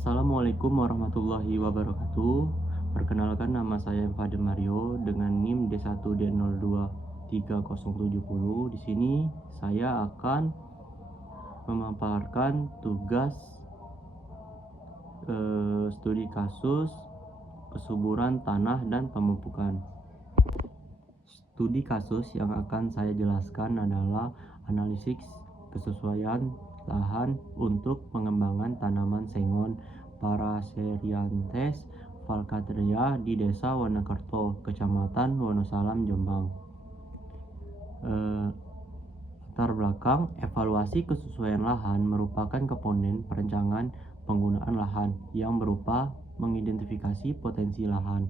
Assalamualaikum warahmatullahi wabarakatuh. Perkenalkan, nama saya Fadil Mario dengan NIM D1D023070. Di sini saya akan memaparkan tugas studi kasus kesuburan tanah dan pemupukan. Studi kasus yang akan saya jelaskan adalah analisis kesesuaian lahan untuk pengembangan tanaman sengon Paraserianthes falcatria di Desa Wonokerto, Kecamatan Wonosalam, Jombang. Latar belakang, evaluasi kesesuaian lahan merupakan komponen perencanaan penggunaan lahan yang berupa mengidentifikasi potensi lahan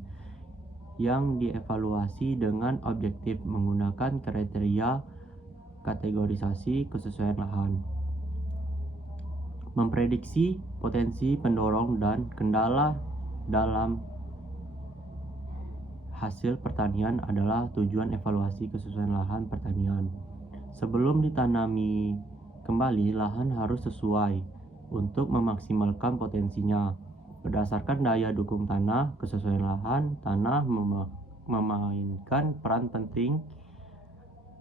yang dievaluasi dengan objektif menggunakan kriteria kategorisasi kesesuaian lahan. Memprediksi potensi pendorong dan kendala dalam hasil pertanian adalah tujuan evaluasi kesesuaian lahan pertanian. Sebelum ditanami kembali, lahan harus sesuai untuk memaksimalkan potensinya. Berdasarkan daya dukung tanah, kesesuaian lahan tanah memainkan peran penting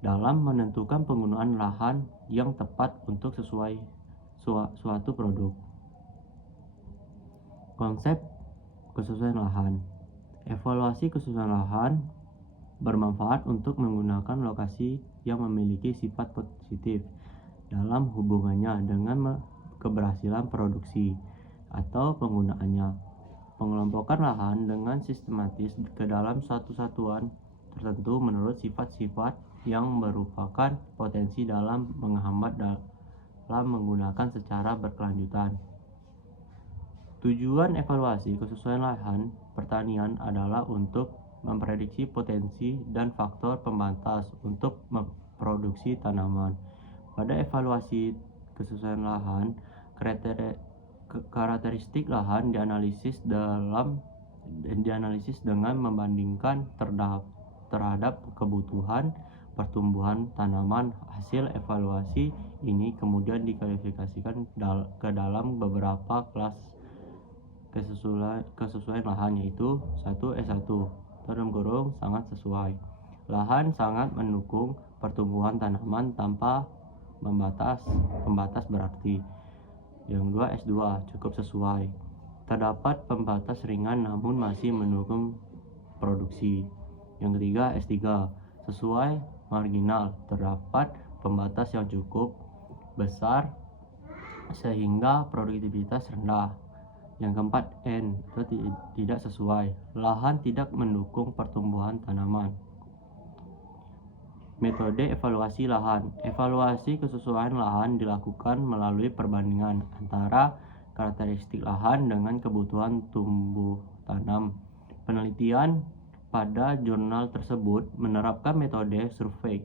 dalam menentukan penggunaan lahan yang tepat untuk sesuai suatu produk. Konsep kesesuaian lahan. Evaluasi kesesuaian lahan bermanfaat untuk menggunakan lokasi yang memiliki sifat positif dalam hubungannya dengan keberhasilan produksi atau penggunaannya. Pengelompokan lahan dengan sistematis ke dalam suatu satuan tertentu menurut sifat-sifat yang merupakan potensi dalam menghambat dalam menggunakan secara berkelanjutan. Tujuan evaluasi kesesuaian lahan pertanian adalah untuk memprediksi potensi dan faktor pembatas untuk memproduksi tanaman. Pada evaluasi kesesuaian lahan, karakteristik lahan dianalisis dengan membandingkan terhadap kebutuhan pertumbuhan tanaman. Hasil evaluasi ini kemudian diklasifikasikan ke dalam beberapa kelas kesesuaian lahan, yaitu 1. S1 sangat sesuai. Lahan sangat mendukung pertumbuhan tanaman tanpa pembatas berarti. Yang 2. S2 cukup sesuai. Terdapat pembatas ringan namun masih mendukung produksi. Yang ketiga, S3 sesuai marginal. Terdapat pembatas yang cukup besar sehingga produktivitas rendah. Yang keempat, N itu tidak sesuai. Lahan tidak mendukung pertumbuhan tanaman. Metode evaluasi lahan. Evaluasi kesesuaian lahan dilakukan melalui perbandingan antara karakteristik lahan dengan kebutuhan tumbuh tanam. Penelitian pada jurnal tersebut menerapkan metode survei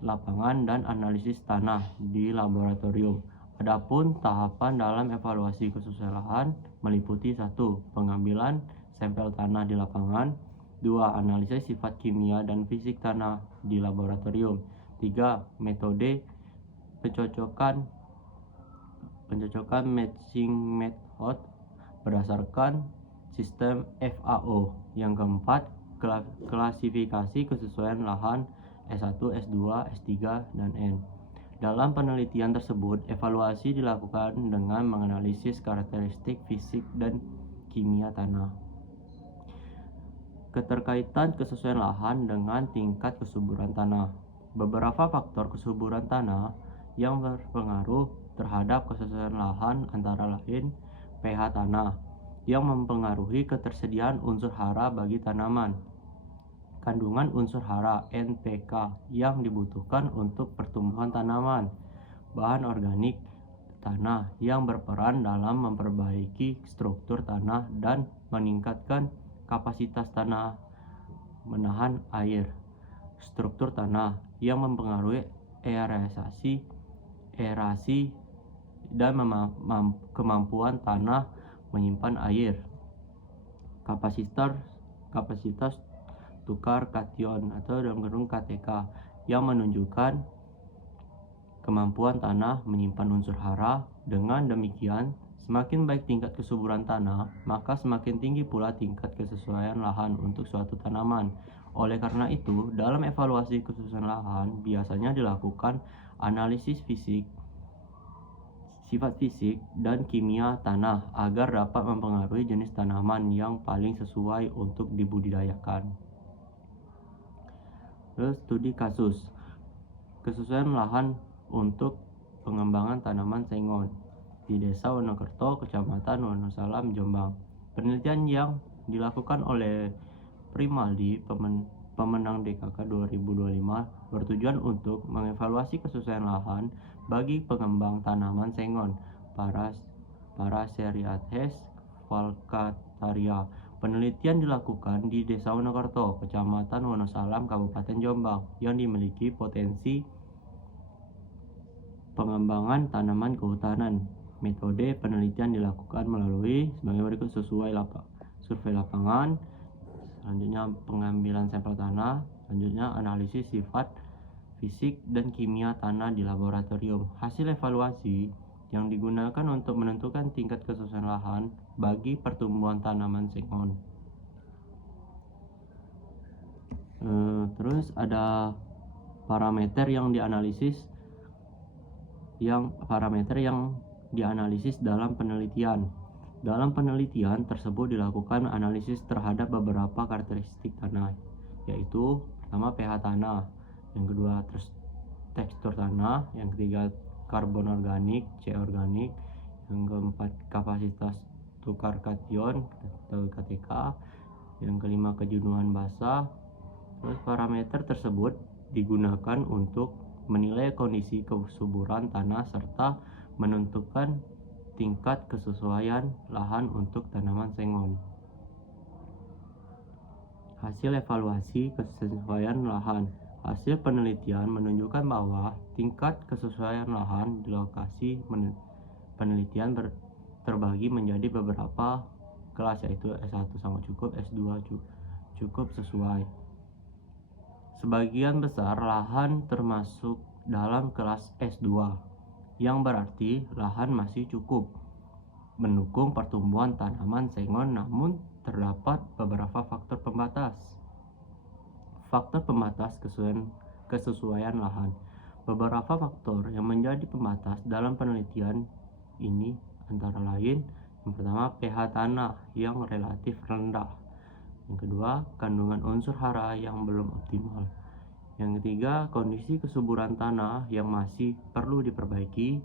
lapangan dan analisis tanah di laboratorium. Adapun tahapan dalam evaluasi kesesuaian lahan meliputi 1. Pengambilan sampel tanah di lapangan. 2. Analisis sifat kimia dan fisik tanah di laboratorium. 3. Metode pencocokan matching method berdasarkan sistem FAO. Yang keempat, klasifikasi kesesuaian lahan S1, S2, S3, dan N. Dalam penelitian tersebut, evaluasi dilakukan dengan menganalisis karakteristik fisik dan kimia tanah. Keterkaitan kesesuaian lahan dengan tingkat kesuburan tanah. Beberapa faktor kesuburan tanah yang berpengaruh terhadap kesesuaian lahan antara lain pH tanah yang mempengaruhi ketersediaan unsur hara bagi tanaman, kandungan unsur hara NPK yang dibutuhkan untuk pertumbuhan tanaman, bahan organik tanah yang berperan dalam memperbaiki struktur tanah dan meningkatkan kapasitas tanah menahan air, struktur tanah yang mempengaruhi aerasi dan kemampuan tanah menyimpan air, kapasitas tukar kation atau dalam kurung KTK yang menunjukkan kemampuan tanah menyimpan unsur hara. Dengan demikian, Semakin baik tingkat kesuburan tanah, maka semakin tinggi pula tingkat kesesuaian lahan untuk suatu tanaman. Oleh karena itu, dalam evaluasi kesesuaian lahan biasanya dilakukan analisis fisik, sifat fisik, dan kimia tanah agar dapat mempengaruhi jenis tanaman yang paling sesuai untuk dibudidayakan. Terus studi kasus kesesuaian lahan untuk pengembangan tanaman sengon di Desa Wonokerto, Kecamatan Wonosalam, Jombang. Penelitian yang dilakukan oleh Primaldi, pemenang DKK 2025, bertujuan untuk mengevaluasi kesesuaian lahan bagi pengembang tanaman sengon Paraceriaceae falcataria. Penelitian dilakukan di Desa Wonokerto, Kecamatan Wonosalam, Kabupaten Jombang, yang dimiliki potensi pengembangan tanaman kehutanan. Metode penelitian dilakukan melalui sebagai berikut: survei lapangan, selanjutnya pengambilan sampel tanah, selanjutnya analisis sifat fisik dan kimia tanah di laboratorium. Hasil evaluasi yang digunakan untuk menentukan tingkat kesesuaian lahan bagi pertumbuhan tanaman sengon. Terus ada parameter yang dianalisis dalam penelitian. Dalam penelitian tersebut dilakukan analisis terhadap beberapa karakteristik tanah, yaitu pertama pH tanah, yang kedua tekstur tanah, yang ketiga karbon organik, C organik, yang keempat kapasitas tukar kation atau KTK, yang kelima kejenuhan basa. Terus parameter tersebut digunakan untuk menilai kondisi kesuburan tanah serta menentukan tingkat kesesuaian lahan untuk tanaman sengon. Hasil evaluasi kesesuaian lahan. Hasil penelitian menunjukkan bahwa tingkat kesesuaian lahan di lokasi penelitian terbagi menjadi beberapa kelas, yaitu S1 sangat cukup, S2 cukup sesuai. Sebagian besar lahan termasuk dalam kelas S2, yang berarti lahan masih cukup mendukung pertumbuhan tanaman sengon, namun terdapat beberapa faktor pembatas. Faktor pembatas kesesuaian lahan. Beberapa faktor yang menjadi pembatas dalam penelitian ini antara lain: yang pertama, pH tanah yang relatif rendah. Yang kedua, kandungan unsur hara yang belum optimal. Yang ketiga, kondisi kesuburan tanah yang masih perlu diperbaiki.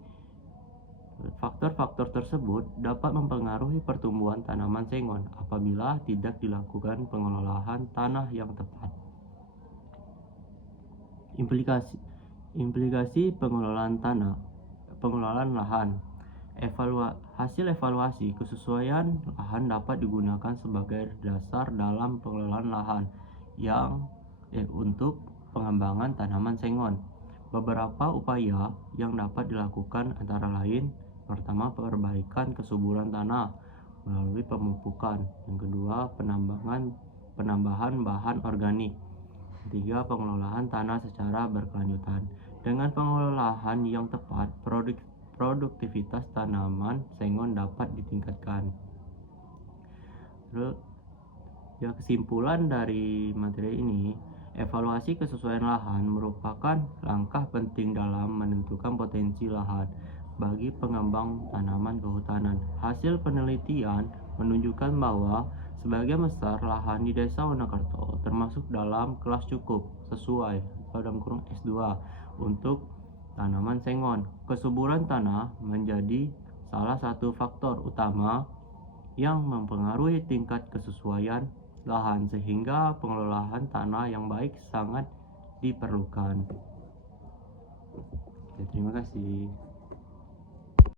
Faktor-faktor tersebut dapat mempengaruhi pertumbuhan tanaman sengon apabila tidak dilakukan pengelolaan tanah yang tepat. Implikasi pengelolaan lahan. Hasil evaluasi kesesuaian lahan dapat digunakan sebagai dasar dalam pengelolaan lahan untuk pengembangan tanaman sengon. Beberapa upaya yang dapat dilakukan antara lain: pertama, perbaikan kesuburan tanah melalui pemupukan. Yang kedua, penambahan bahan organik. Ketiga, pengelolaan tanah secara berkelanjutan. Dengan pengelolaan yang tepat, produktivitas tanaman sengon dapat ditingkatkan. Kesimpulan dari materi ini: evaluasi kesesuaian lahan merupakan langkah penting dalam menentukan potensi lahan bagi pengembang tanaman kehutanan. Hasil penelitian menunjukkan bahwa sebagian besar lahan di Desa Wonokerto termasuk dalam kelas cukup sesuai (S2) untuk tanaman sengon. Kesuburan tanah menjadi salah satu faktor utama yang mempengaruhi tingkat kesesuaian lahan, sehingga pengelolaan tanah yang baik sangat diperlukan. Terima kasih.